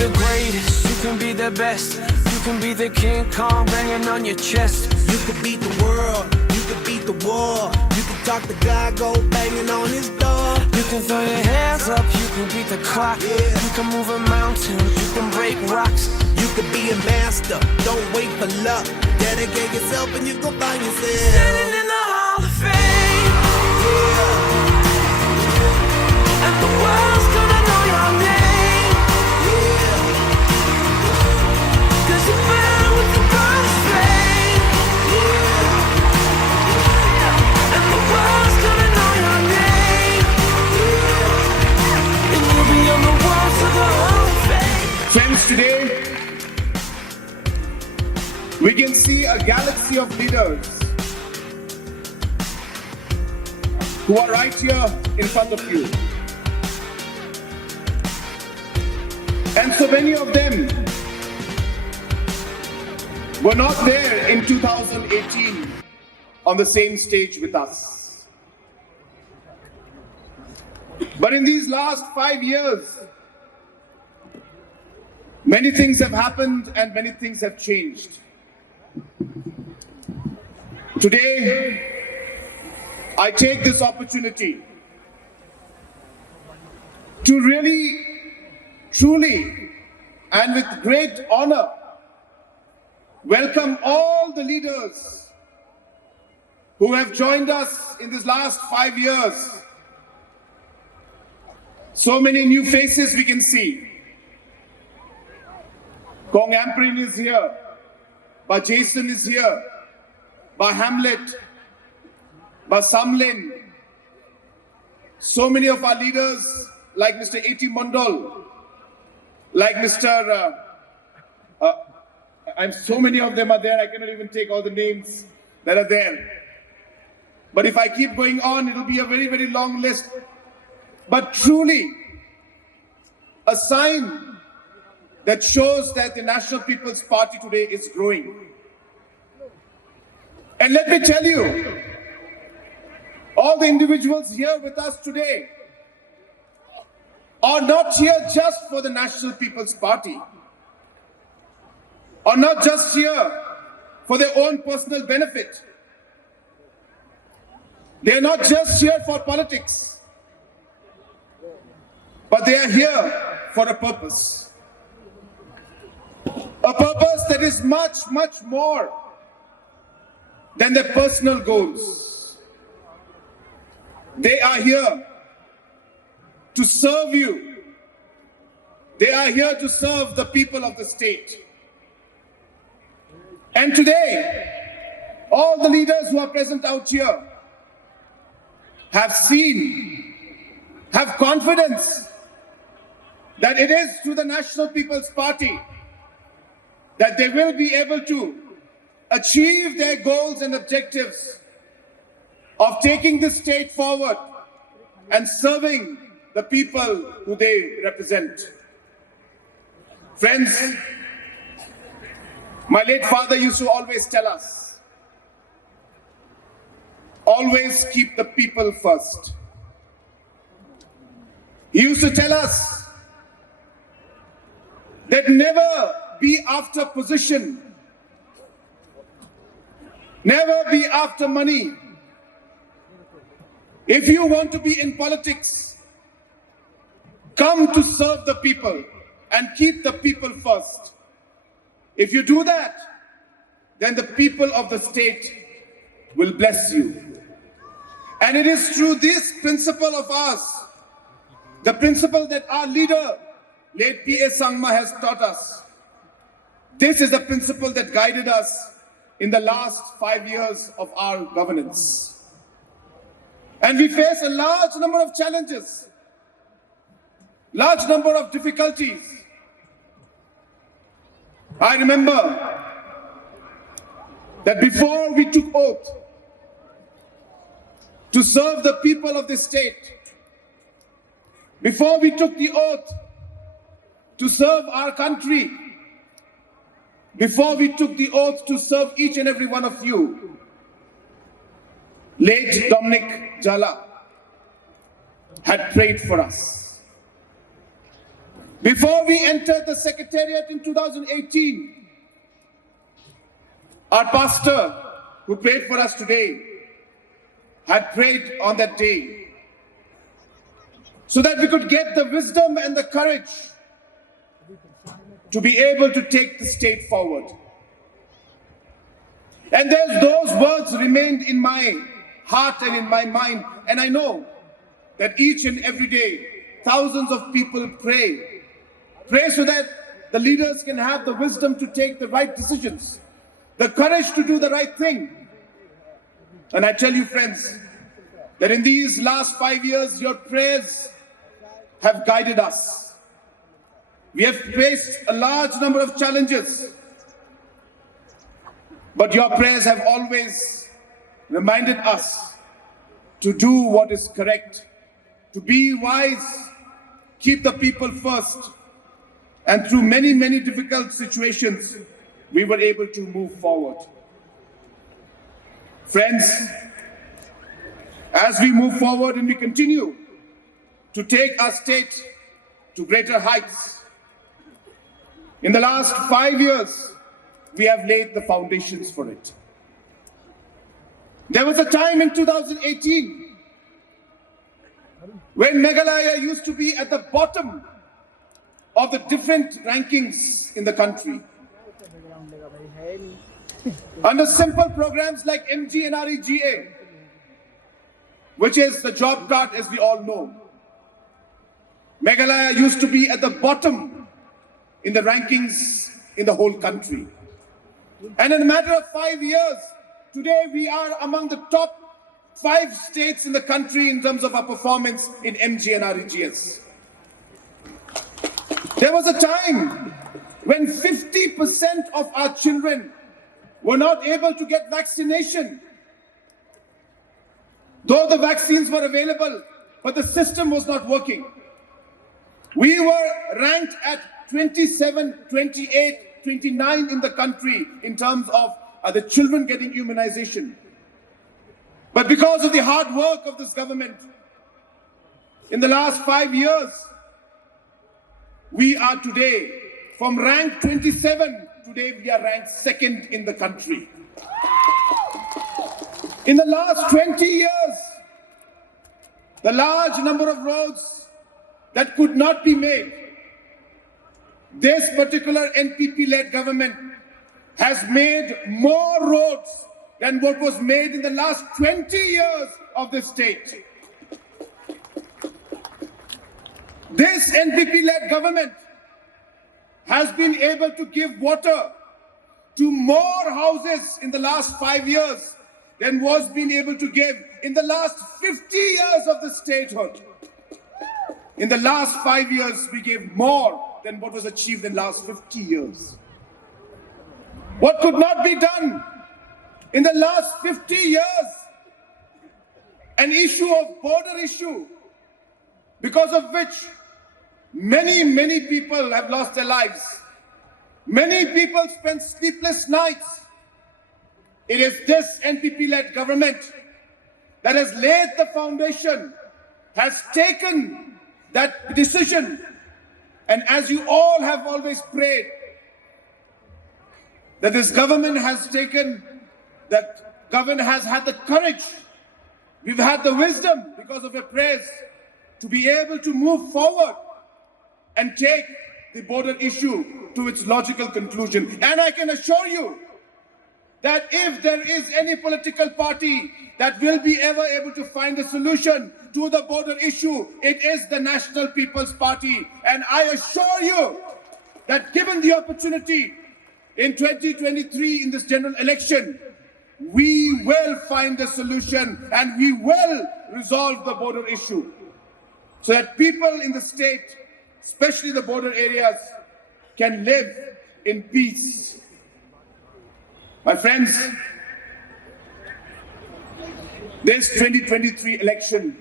the greatest, you can be the best. You can be the King Kong banging on your chest. You could beat the world, you could beat the war. You could talk to God, go banging on his door. You can throw your hands up, you can beat the clock. Yeah. You can move a mountain, you can break rocks. You could be a master, don't wait for luck. Dedicate yourself and you go find yourself. Standing in the Hall of Fame, Yeah, and the world's gonna know your name. yeah, 'Cause you burn with the brightest flame, yeah, and the world's gonna know your name. And you'll be on the walls of the Hall of Fame. Friends, today we can see a galaxy of leaders who are right here in front of you. And so many of them were not there in 2018 on the same stage with us. But in these last 5 years, many things have happened and many things have changed. Today, I take this opportunity to really, truly, and with great honor, welcome all the leaders who have joined us in this last 5 years. So many new faces we can see. Kong Amprin is here, Ba Jason is here, Ba Hamlet, Ba Samlin. So many of our leaders, like Mr. A.T. Mondal, like Mr. So many of them are there, I cannot even take all the names that are there. But if I keep going on, it'll be a very, very long list. But truly, a sign that shows that the National People's Party today is growing. And let me tell you, all the individuals here with us today are not here just for the National People's Party, are not just here for their own personal benefit. They are not just here for politics, but they are here for a purpose. A purpose that is much, much more than their personal goals. They are here to serve you. They are here to serve the people of the state. And today, all the leaders who are present out here have seen, have confidence that it is through the National People's Party that they will be able to achieve their goals and objectives of taking the state forward and serving the people who they represent. Friends, my late father used to always tell us, always keep the people first. He used to tell us that never be after position, never be after money. If you want to be in politics, come to serve the people and keep the people first. If you do that, then the people of the state will bless you. And it is through this principle of ours, the principle that our leader, late P.A. Sangma, has taught us. This is the principle that guided us in the last 5 years of our governance. And we face a large number of challenges, large number of difficulties. I remember that before we took oath to serve the people of this state, before we took the oath to serve our country, before we took the oath to serve each and every one of you, late Dominic Jala had prayed for us. Before we entered the Secretariat in 2018, our pastor, who prayed for us today, had prayed on that day so that we could get the wisdom and the courage to be able to take the state forward. And those words remained in my heart and in my mind. And I know that each and every day, thousands of people pray so that the leaders can have the wisdom to take the right decisions, the courage to do the right thing. And I tell you, friends, that in these last 5 years, your prayers have guided us. We have faced a large number of challenges, but your prayers have always reminded us to do what is correct, to be wise, keep the people first. And through many, many difficult situations, we were able to move forward. Friends, as we move forward and we continue to take our state to greater heights, in the last 5 years, we have laid the foundations for it. There was a time in 2018 when Meghalaya used to be at the bottom of the different rankings in the country. Under simple programs like MGNREGA, which is the job card as we all know, Meghalaya used to be at the bottom in the rankings in the whole country. And in a matter of 5 years, today we are among the top 5 states in the country in terms of our performance in MGNREGS. There was a time when 50% of our children were not able to get vaccination. Though the vaccines were available, but the system was not working. We were ranked at 27, 28, 29 in the country in terms of the children getting immunization. But because of the hard work of this government, in the last 5 years, we are today, from rank 27, today we are ranked 2nd in the country. In the last 20 years, the large number of roads that could not be made, this particular NPP-led government has made more roads than what was made in the last 20 years of the state. This NPP-led government has been able to give water to more houses in the last 5 years than was being able to give in the last 50 years of the statehood. In the last 5 years, we gave more than what was achieved in the last 50 years. What could not be done in the last 50 years? An issue of border issue, because of which many, many people have lost their lives. Many people spend sleepless nights. It is this NPP-led government that has laid the foundation, has taken that decision. And as you all have always prayed, that this government has taken, that government has had the courage, we've had the wisdom because of your prayers to be able to move forward and take the border issue to its logical conclusion. And I can assure you that if there is any political party that will be ever able to find a solution to the border issue, it is the National People's Party. And I assure you that given the opportunity in 2023 in this general election, we will find a solution and we will resolve the border issue so that people in the state, especially the border areas, can live in peace. My friends, this 2023 election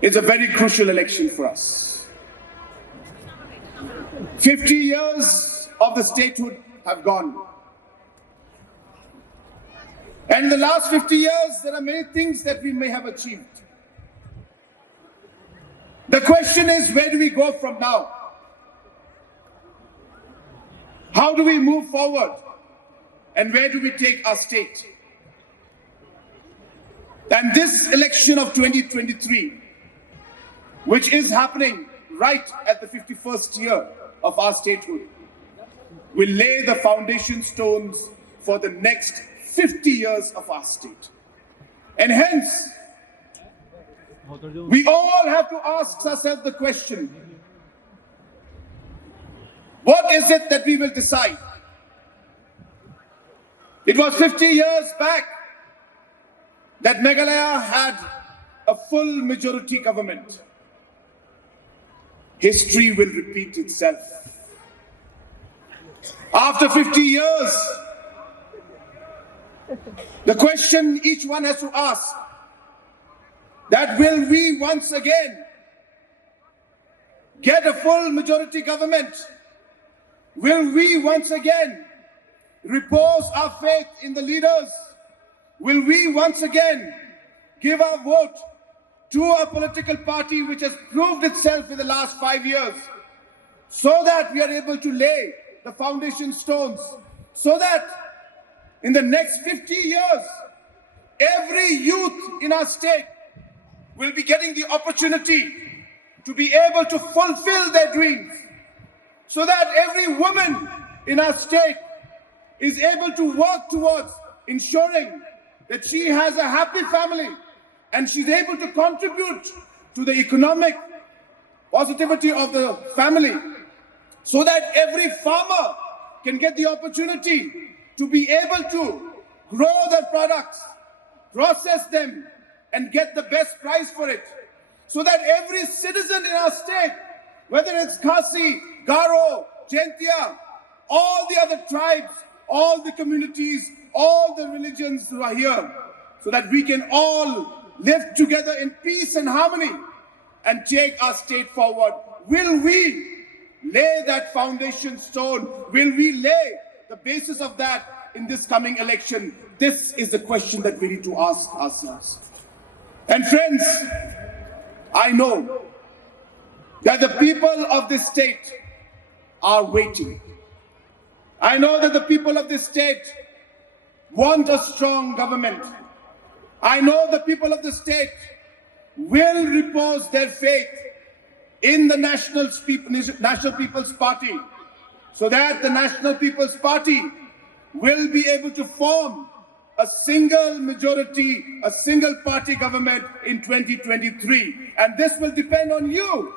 is a very crucial election for us. 50 years of the statehood have gone. And in the last 50 years, there are many things that we may have achieved. The question is, where do we go from now? How do we move forward? And where do we take our state? And this election of 2023, which is happening right at the 51st year of our statehood, will lay the foundation stones for the next 50 years of our state. And hence, we all have to ask ourselves the question, what is it that we will decide? It was 50 years back that Meghalaya had a full majority government. History will repeat itself. After 50 years, the question each one has to ask, that will we once again get a full majority government? Will we once again repose our faith in the leaders? Will we once again give our vote to a political party which has proved itself in the last 5 years, so that we are able to lay the foundation stones, so that in the next 50 years, every youth in our state will be getting the opportunity to be able to fulfill their dreams, so that every woman in our state is able to work towards ensuring that she has a happy family and she's able to contribute to the economic positivity of the family, so that every farmer can get the opportunity to be able to grow their products, process them, and get the best price for it, so that every citizen in our state, whether it's Khasi, Garo, Jaintia, all the other tribes, all the communities, all the religions who are here, so that we can all live together in peace and harmony and take our state forward. Will we lay that foundation stone? Will we lay the basis of that in this coming election? This is the question that we need to ask ourselves. And friends, I know that the people of this state are waiting. I know that the people of this state want a strong government. I know the people of the state will repose their faith in the National People's Party, so that the National People's Party will be able to form a single majority, a single party government in 2023. And this will depend on you.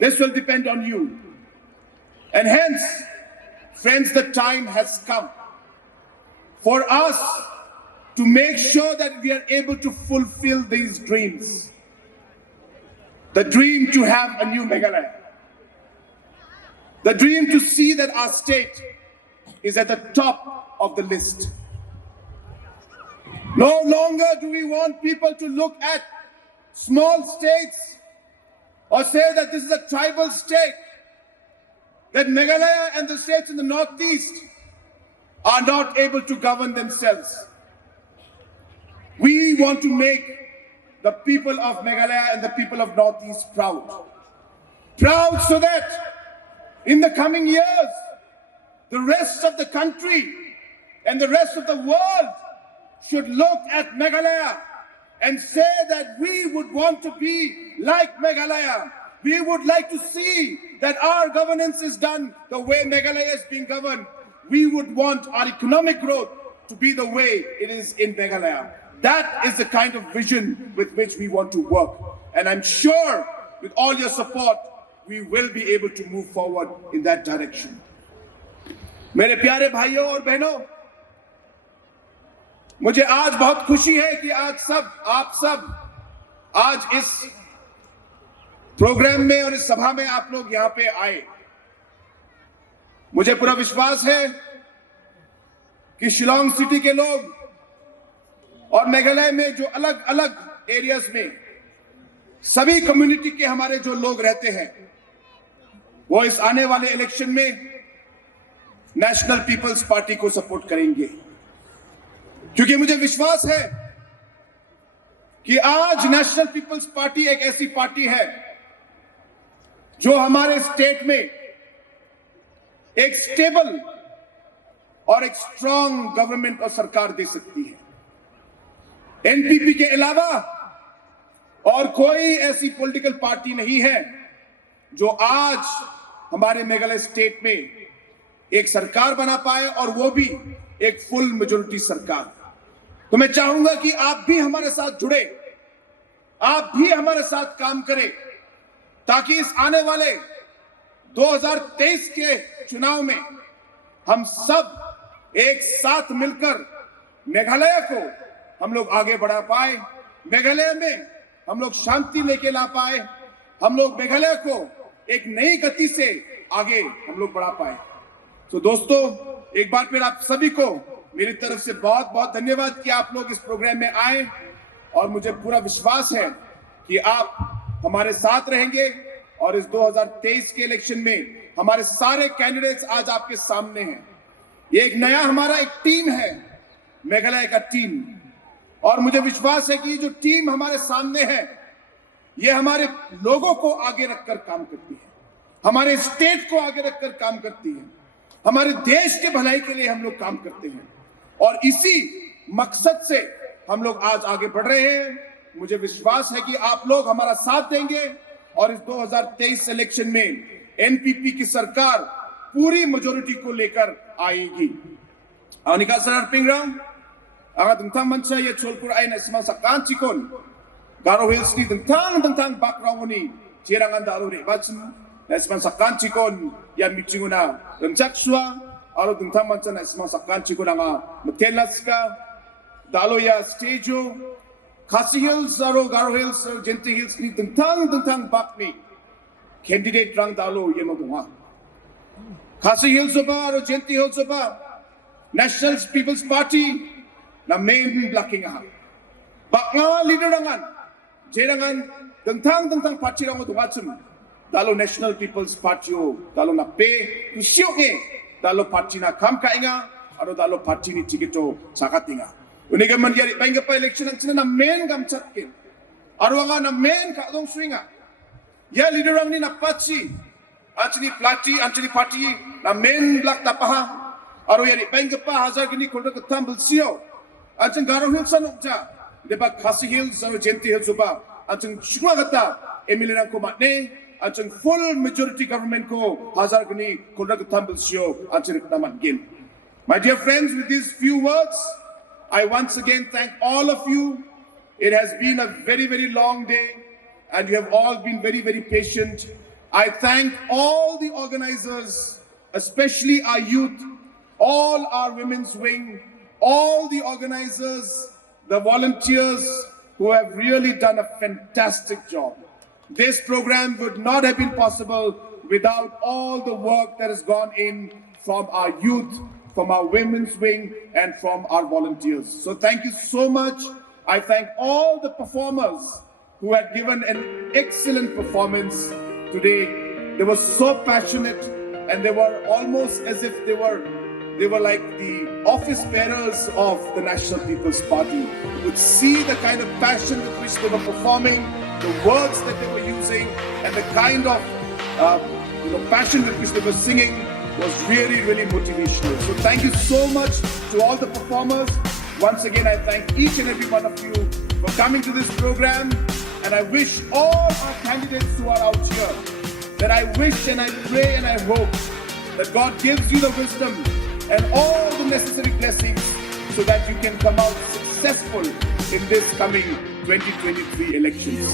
This will depend on you. And hence, friends, the time has come for us to make sure that we are able to fulfill these dreams. The dream to have a new Meghalaya. The dream to see that our state is at the top of the list. No longer do we want people to look at small states or say that this is a tribal state, that Meghalaya and the states in the northeast are not able to govern themselves. We want to make the people of Meghalaya and the people of Northeast proud. Proud so that in the coming years, the rest of the country and the rest of the world should look at Meghalaya and say that we would want to be like Meghalaya. We would like to see that our governance is done the way Meghalaya is being governed. We would want our economic growth to be the way it is in Meghalaya. That is the kind of vision with which we want to work. And I'm sure with all your support, we will be able to move forward in that direction. मेरे प्यारे भाइयों और बहनों, मुझे आज बहुत खुशी है कि आज आप सब आज इस प्रोग्राम में और इस सभा में आप लोग यहां पे आए। मुझे पूरा विश्वास है कि शिलांग सिटी के लोग और मेघालय में जो अलग अलग एरियाज में सभी कम्युनिटी के हमारे जो लोग रहते हैं, वो इस आने वाले इलेक्शन में नेशनल पीपल्स पार्टी को सपोर्ट करेंगे, क्योंकि मुझे विश्वास है कि आज नेशनल पीपल्स पार्टी एक ऐसी पार्टी है जो हमारे स्टेट में एक स्टेबल और एक स्ट्रांग गवर्नमेंट और सरकार दे सकती है। एनपीपी के अलावा और कोई ऐसी पॉलिटिकल पार्टी नहीं है जो आज हमारे मेघालय स्टेट में एक सरकार बना पाए, और वो भी एक फुल मेजोरिटी सरकार। तो मैं चाहूंगा कि आप भी हमारे साथ जुड़े, आप भी हमारे साथ काम करें, ताकि इस आने वाले 2023 के चुनाव में हम सब एक साथ मिलकर मेघालय को हम लोग आगे बढ़ा पाए, मेघालय में हम लोग शांति लेके ला पाए, हम लोग मेघालय को एक नई गति से आगे हम लोग बढ़ा पाए। तो दोस्तों, एक बार फिर आप सभी को मेरी तरफ से बहुत बहुत धन्यवाद कि आप लोग इस प्रोग्राम में आए, और मुझे पूरा विश्वास है कि आप हमारे साथ रहेंगे, और इस 2023 के इलेक्शन में हमारे सारे कैंडिडेट्स आज आपके सामने हैं। ये एक नया हमारा एक टीम है, मेघालय का टीम, और मुझे विश्वास है कि जो टीम हमारे सामने है ये हमारे लोगों को आगे रखकर काम करती है, हमारे स्टेट को आगे रखकर काम करती है, हमारे देश के भलाई के लिए हम लोग काम करते हैं, और इसी मकसद से हम लोग आज आगे बढ़ रहे हैं। मुझे विश्वास है कि आप लोग हमारा साथ देंगे, और इस 2023 इलेक्शन में एनपीपी की सरकार पूरी मेजोरिटी को लेकर आएगी। अनिका सर पिंगराम आगा दंथां मानसिया ये चोलपुर आइन इसमा सकान चिकोन गारो हिल्स नि दंथां बाकग्राउंड नि चिरांगान दालो रे बाचन इसमा सकान चिकोन या मिचिंगुना रंचाक्सुआ आरो दंथां मानसिया इसमा सकान चिकोन आगा मतेलास्का दालो या स्टेजो खासी हिल्स आरो गारो हिल्स जेंटी हिल्स नि दंथां बाकनि कैंडिडेट रंग दालो ये मदुआ खासी हिल्स ओबा आरो जेंटी हिल्स ओबा National People's Party na main blocking ha bakna leader rangan jerangan dengtang party rango duwachum dalo national people's party o dalo na pe kusyo ke dalo party na kam kainga aro dalo party ni ticket o sakatinga uniga man yari banga pa election ang sina na main gam chatkin aro nga na main ka dong swinga ya leader rang ni na pachi achni party na main block tapaha aro yari banga pa hazar gini kolda ka tambul sio Anjing Garo Hills sanukja, deba Khasi Hills or Genti Hills uba, anjing Shugata, Emilian Komatne, anjing full majority government ko Hazar Gani Kodak Tumble Show, anjing Naman Gin. My dear friends, with these few words, I once again thank all of you. It has been a very, very long day, and you have all been very, very patient. I thank all the organizers, especially our youth, all our women's wing, all the organizers, the volunteers who have really done a fantastic job. This program would not have been possible without all the work that has gone in from our youth, from our women's wing, and from our volunteers. So thank you so much. I thank all the performers who had given an excellent performance today. They were so passionate, and they were almost as if they were like the office bearers of the National People's Party. You would see the kind of passion with which they were performing, the words that they were using, and the kind of passion with which they were singing was really, really motivational. So thank you so much to all the performers. Once again, I thank each and every one of you for coming to this program, and I wish all our candidates who are out here, that I wish and I pray and I hope that God gives you the wisdom and all the necessary blessings so that you can come out successful in this coming 2023 elections.